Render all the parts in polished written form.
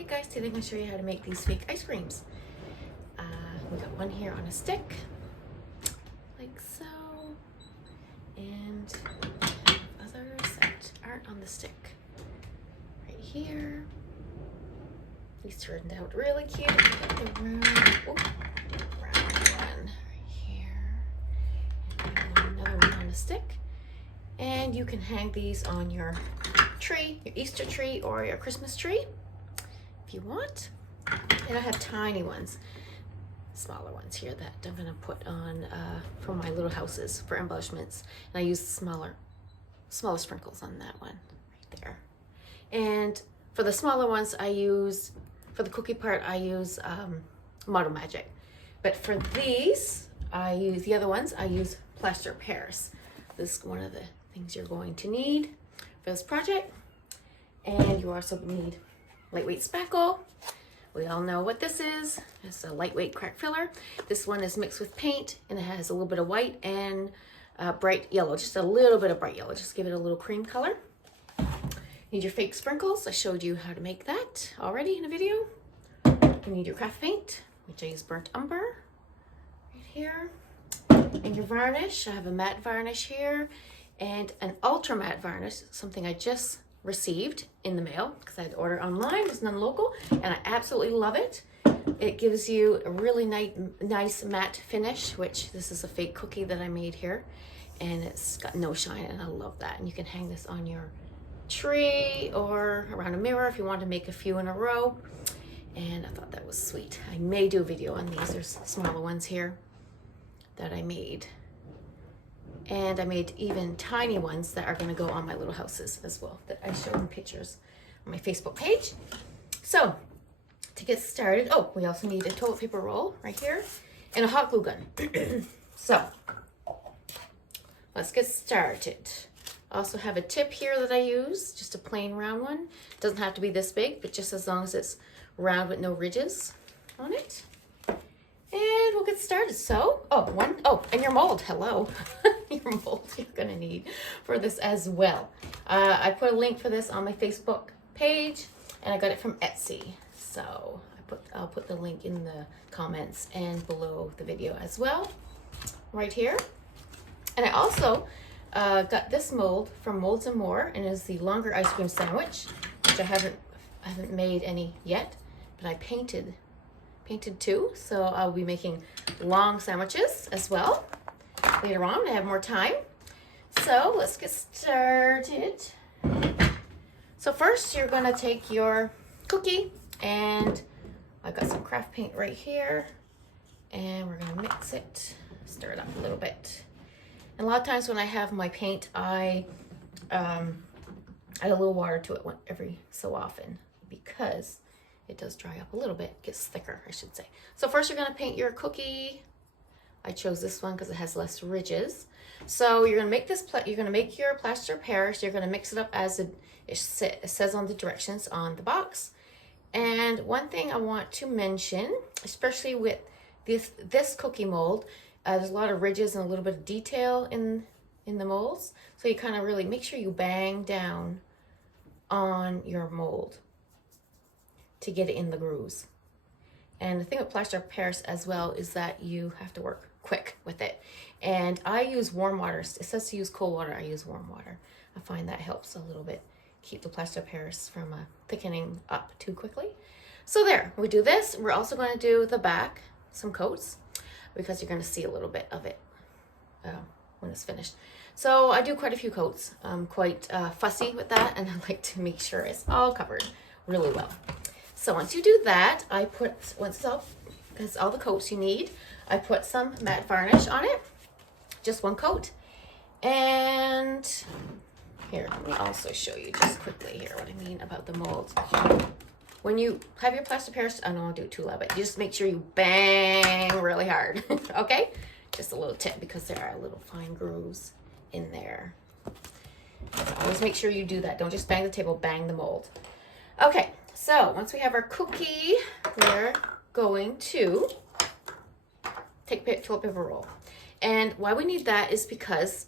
Hey guys, today I'm going to show you how to make these fake ice creams. We got one here on a stick, like so, and others that aren't on the stick, right here. These turned out really cute. We got the round one right here, and another one on the stick. And you can hang these on your tree, your Easter tree or your Christmas tree if you want. And I have tiny ones, smaller ones here that I'm gonna put on for my little houses for embellishments. And I use smaller sprinkles on that one right there. And for the smaller ones, I use, for the cookie part, I use Model Magic. But for these, the other ones, I use plaster Paris. This is one of the things you're going to need for this project. And you also need lightweight spackle. We all know what this is. It's a lightweight crack filler. This one is mixed with paint and it has a little bit of white and bright yellow, just a little bit of bright yellow, just give it a little cream color. Need your fake sprinkles. I showed you how to make that already in a video. You need your craft paint, which I use burnt umber right here. And your varnish. I have a matte varnish here and an ultra matte varnish, something I just received in the mail because I had to order online. It's non-local and I absolutely love it. It gives you a really nice matte finish, which this is a fake cookie that I made here and it's got no shine and I love that. And you can hang this on your tree or around a mirror if you want to make a few in a row. And I thought that was sweet. I may do a video on these. There's smaller ones here that I made. And I made even tiny ones that are gonna go on my little houses as well, that I showed in pictures on my Facebook page. So, to get started, oh, we also need a toilet paper roll right here and a hot glue gun. So, let's get started. I also have a tip here that I use, just a plain round one. It doesn't have to be this big, but just as long as it's round with no ridges on it. And we'll get started. So, and your mold, hello. Your mold you're gonna need for this as well. I put a link for this on my Facebook page and I got it from Etsy. So I'll put the link in the comments and below the video as well, right here. And I also got this mold from Molds and More, and it's the longer ice cream sandwich, which I haven't made any yet, but I painted too, so I'll be making long sandwiches as well later on. I have more time, so let's get started. So first you're gonna take your cookie, and I've got some craft paint right here, and we're gonna mix it, stir it up a little bit. And a lot of times when I have my paint, I add a little water to it every so often because it does dry up a little bit, gets thicker, I should say. So first you're gonna paint your cookie. I chose this one because it has less ridges. So you're gonna make your plaster Paris. You're gonna mix it up as it says on the directions on the box. And one thing I want to mention, especially with this cookie mold, there's a lot of ridges and a little bit of detail in the molds. So you kind of really make sure you bang down on your mold to get it in the grooves. And the thing with plaster Paris as well is that you have to work quick with it. And I use warm water. It says to use cold water. I use warm water. I find that helps a little bit keep the plaster Paris from thickening up too quickly. So there, we do this. We're also going to do the back, some coats, because you're going to see a little bit of it when it's finished. So I do quite a few coats. I'm quite fussy with that, and I like to make sure it's all covered really well. So once you do that, once it's all the coats you need, I put some matte varnish on it, just one coat. And here, let me also show you just quickly here what I mean about the molds. When you have your plaster Paris, I don't want to do it too loud, but you just make sure you bang really hard, okay? Just a little tip because there are little fine grooves in there. So always make sure you do that. Don't just bang the table, bang the mold. Okay, so once we have our cookie, we're going to take a toilet paper roll. And why we need that is because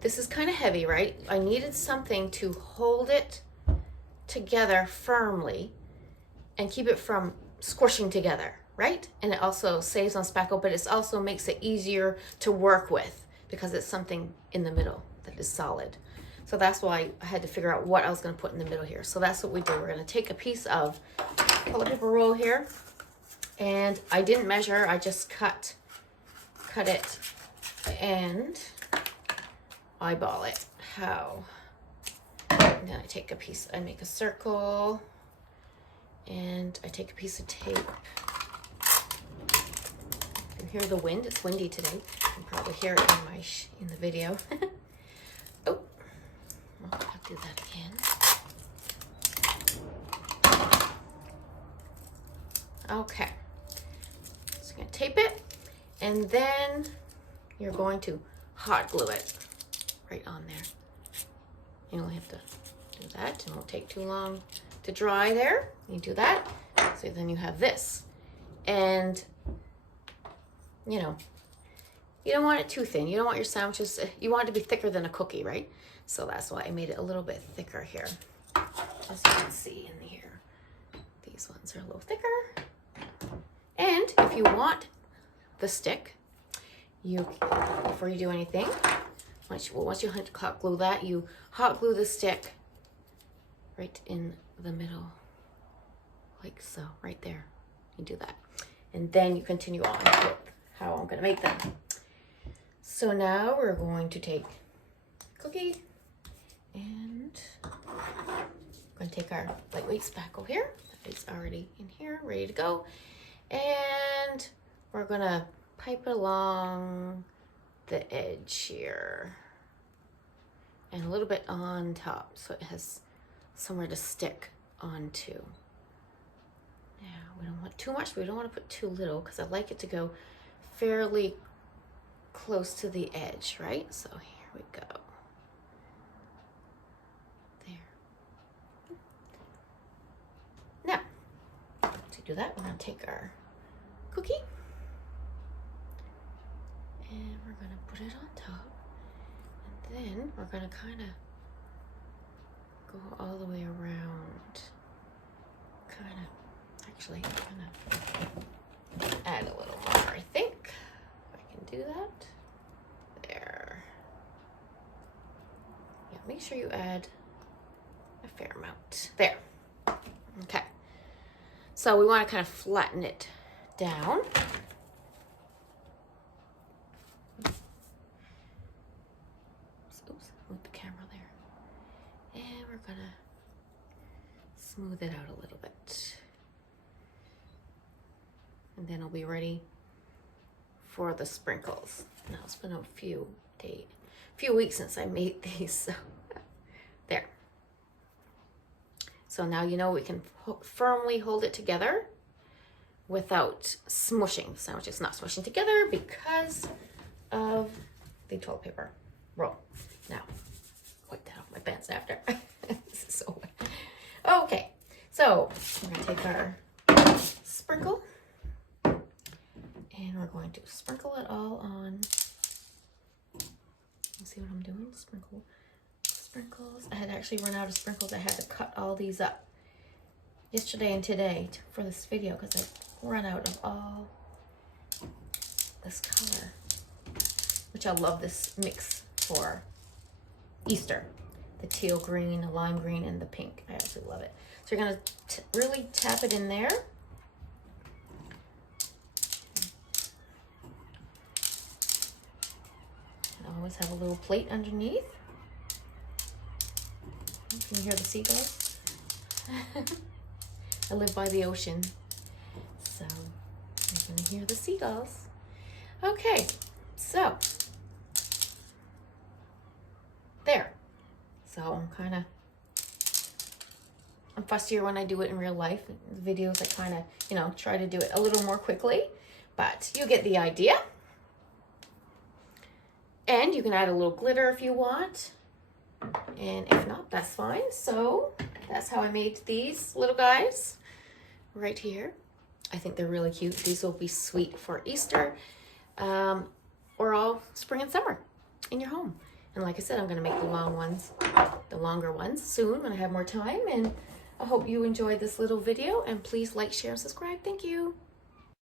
this is kind of heavy, right? I needed something to hold it together firmly and keep it from squishing together, right? And it also saves on spackle, but it also makes it easier to work with because it's something in the middle that is solid. So that's why I had to figure out what I was going to put in the middle here. So that's what we do. We're going to take a piece of toilet paper roll here, and I didn't measure. I just cut it and eyeball it. How? And then I take a piece. I make a circle, and I take a piece of tape. You can hear the wind. It's windy today. You can probably hear it in the video. Oh. I'll do that again. Okay, so you're going to tape it, and then you're going to hot glue it right on there. You only have to do that. It won't take too long to dry there. You do that. So then you have this. And, you know, you don't want it too thin. You don't want your sandwiches, you want it to be thicker than a cookie, right? So that's why I made it a little bit thicker here. As you can see in here, these ones are a little thicker. And if you want the stick, before you do anything, once you hot glue that, you hot glue the stick right in the middle, like so, right there. You do that. And then you continue on with how I'm gonna make them. So now we're going to take cookie, and we're going to take our lightweight spackle here. It's already in here, ready to go. And we're going to pipe it along the edge here and a little bit on top so it has somewhere to stick onto. Now, we don't want too much, but we don't want to put too little because I like it to go fairly close to the edge, right? So here we go. Now, to do that, we're going to take our cookie and we're going to put it on top, and then we're going to kind of go all the way around, actually add a little more, I think. If I can do that. There. Yeah, make sure you add a fair amount. There. Okay. So we want to kind of flatten it down. Oops, move the camera there. And we're going to smooth it out a little bit. And then it'll be ready for the sprinkles. Now it's been a few weeks since I made these, so there. So now you know we can firmly hold it together without smushing. The sandwich is not smushing together because of the toilet paper roll. Now, wipe that off my pants after. This is so wet. Okay, so we're going to take our sprinkle and we're going to sprinkle it all on. You see what I'm doing? Sprinkles. I had actually run out of sprinkles. I had to cut all these up yesterday and today for this video because I run out of all this color, which I love this mix for Easter. The teal green, the lime green, and the pink. I absolutely love it. So you're going to really tap it in there. I always have a little plate underneath. Can you hear the seagulls? I live by the ocean, so you're going to hear the seagulls. Okay, so there. So I'm fussier when I do it in real life. The videos I kind of, try to do it a little more quickly, but you get the idea. And you can add a little glitter if you want. And if not, that's fine. So that's how I made these little guys right here. I think they're really cute. These will be sweet for Easter or all spring and summer in your home. And like I said, I'm going to make the longer ones soon when I have more time. And I hope you enjoyed this little video, and please like, share, and subscribe. Thank you.